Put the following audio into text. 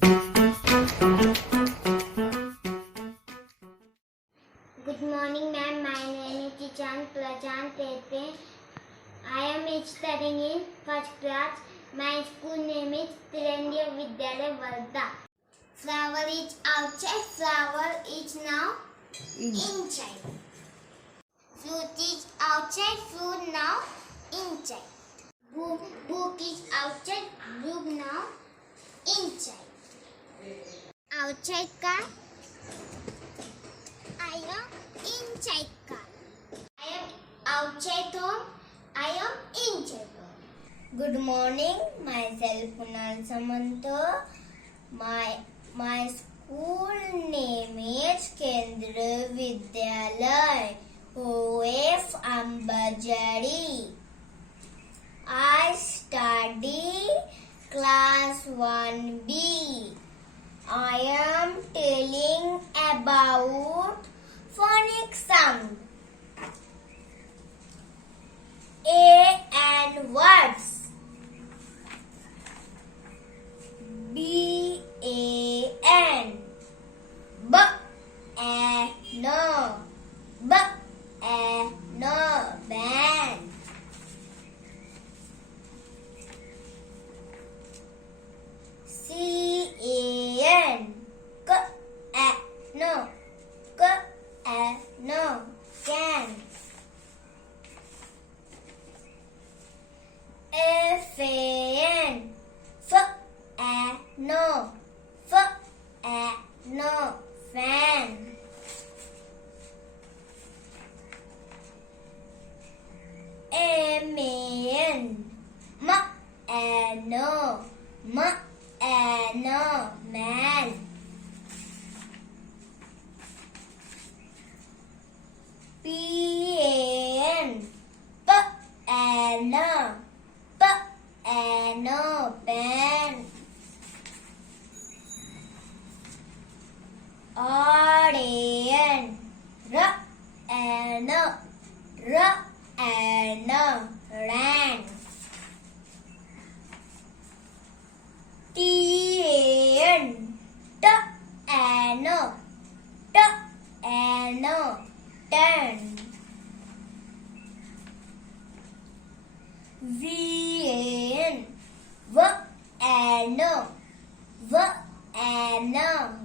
Good morning, ma'am. My name is Chichan Prajan Tete. I am studying in first class. My school name is VIDYA Varda. Flower is outside, flower is now inside. Fruit is outside, fruit now inside. Book is outside, book now inside. Outside car, I am inside car. I am outside home, I am inside home. Good morning, myself Kunal Samanto. My school name is Kendra Vidyalaya, OF Ambajari. I study class 1B. I am telling about phonic sound. A and words. B A N. B A no. B A no. Ban. C A N. K A no. K A no. Can. F A N. F A no. F A no. Fan. M A N. M A no. M A no. Man. P A N. P A no. P A no. Pen. R A N. R A no. R A no. Ran. T A N. T A no. T A no. Turn. V A N. V A no. V A no.